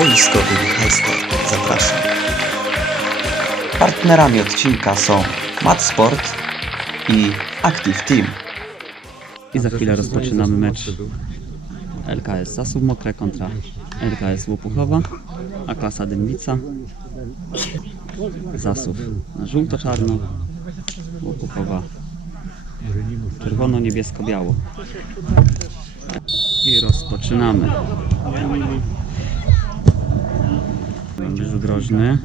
Boiskowy Highsport zapraszam. Partnerami odcinka są Mat Sport i Active Team. I za chwilę rozpoczynamy mecz LKS Zasób Mokre kontra LKS Łopuchowa, a klasa Dębica. Zasób na żółto-czarno, Łopuchowa czerwono-niebiesko-biało. I rozpoczynamy. Rzut drożny.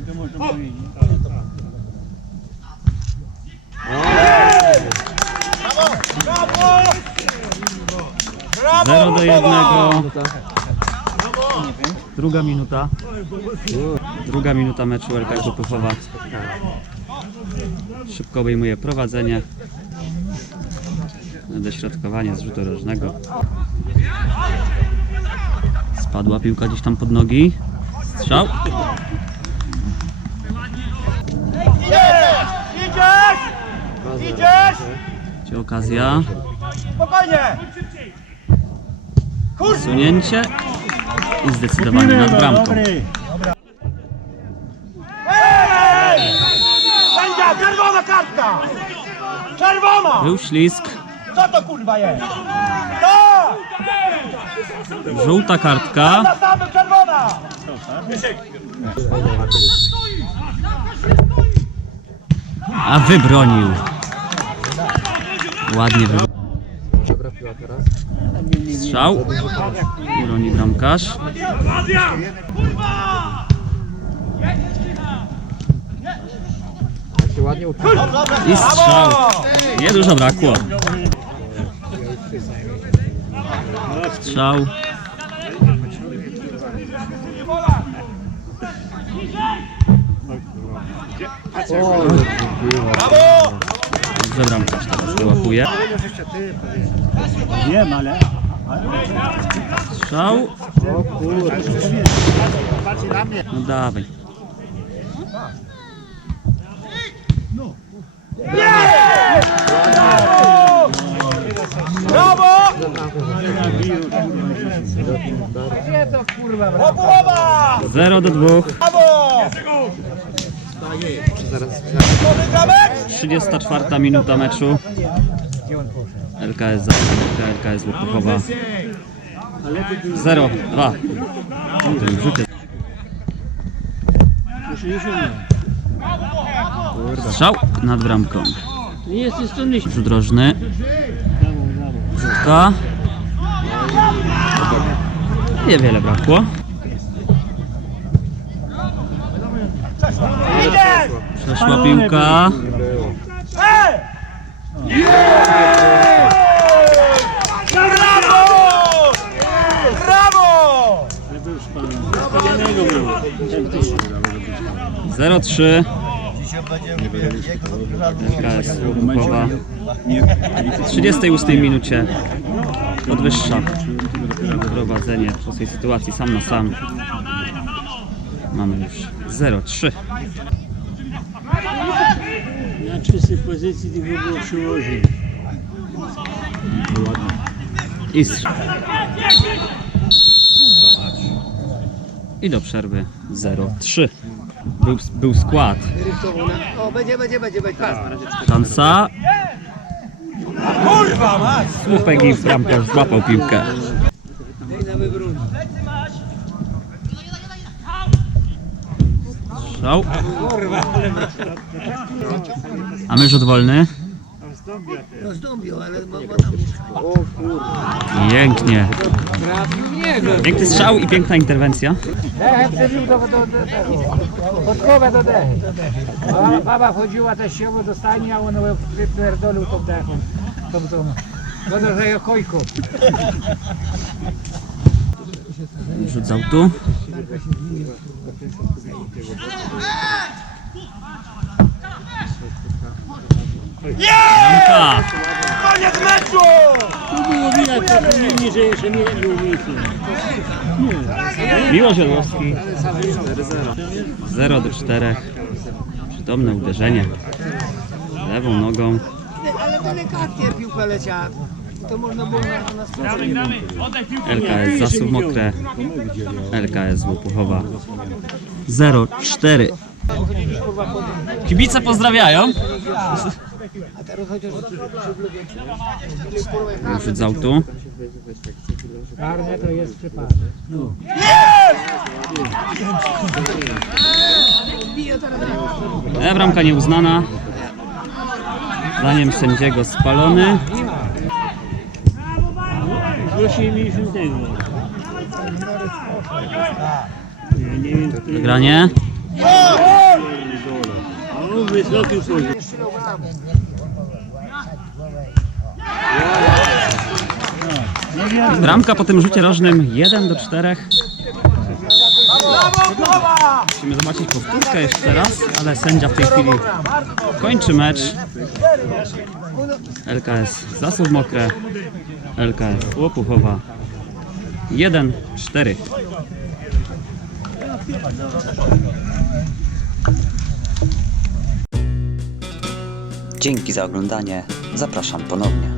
Zero do jednego. Druga minuta. Druga minuta meczu LK Kupychowa. Szybko obejmuje prowadzenie. Dośrodkowanie z rzutu rożnego. Spadła piłka gdzieś tam pod nogi. Strzał. Idziesz! Idziesz! Gdzie okazja. Spokojnie! Sunięcie. I zdecydowanie nad bramką. Sędzia, czerwona kartka! Czerwona! Był ślisk. Co to kurwa jest? To! Żółta kartka. A wybronił. Ładnie wybronił. Strzał. Broni bramkarz. I strzał. Niedużo brakło. Strzał. Dobrze bramkarz teraz wyłapuje. Wiem, ale... Strzał. No dawaj. Brawo! Łobułowa! 0 do 2. Brawo! To wygramy? 34 minuta meczu. LKS Zachodnika, LKS Łopuchowa 0, 2 w tym rzucie. Strzał nad bramką. Rzut rożny. Rzutka. Niewiele brakło. Przeszła piłka. Brawo! Brawo! 0-3. LKS Łopuchowa. W 38 minucie podwyższa prowadzenie w tej sytuacji sam na sam. Mamy już 0-3. Na czystej pozycji tylko było przyłożyć. I strz- I do przerwy 0-3. Był, był skład. O, będzie, będzie, będzie, będzie. Szansa. Kurwa mać! Słupek i bramkarz złapał piłkę. Strzał. A my rzut wolny. Zdąbił, ale ma tam Pięknie. Piękny strzał i piękna interwencja. Dechę przebił do, do. Podkowę do dechy. A baba chodziła też się do stajni, a on wypierdolił tą dechą. Tą, tą. Szkoda, że ja kojką. Rzucał tu. Bramka. Koniec meczu! Powinni, że jeszcze nie był. Miłosz Janowski. 0 do 4. Przytomne uderzenie. Lewą nogą. Ale delikatnie piłka leciała. To można było na. LKS Zasób Mokre, LKS Łopuchowa 0-4. Kibice pozdrawiają. A teraz chociaż Rzut z autu. Karne to jest przypadek. E, bramka nieuznana. Zdaniem sędziego spalony. Proszę mi się tego. Nie, nie wiem, kto Granie. A on wysoki poziom. Bramka po tym rzucie rożnym 1 do 4. Brawo, brawa! Musimy zobaczyć powtórkę jeszcze raz, ale sędzia w tej chwili kończy mecz. LKS Zasób Mokre, LKS Łopuchowa 1-4. Dzięki za oglądanie. Zapraszam ponownie.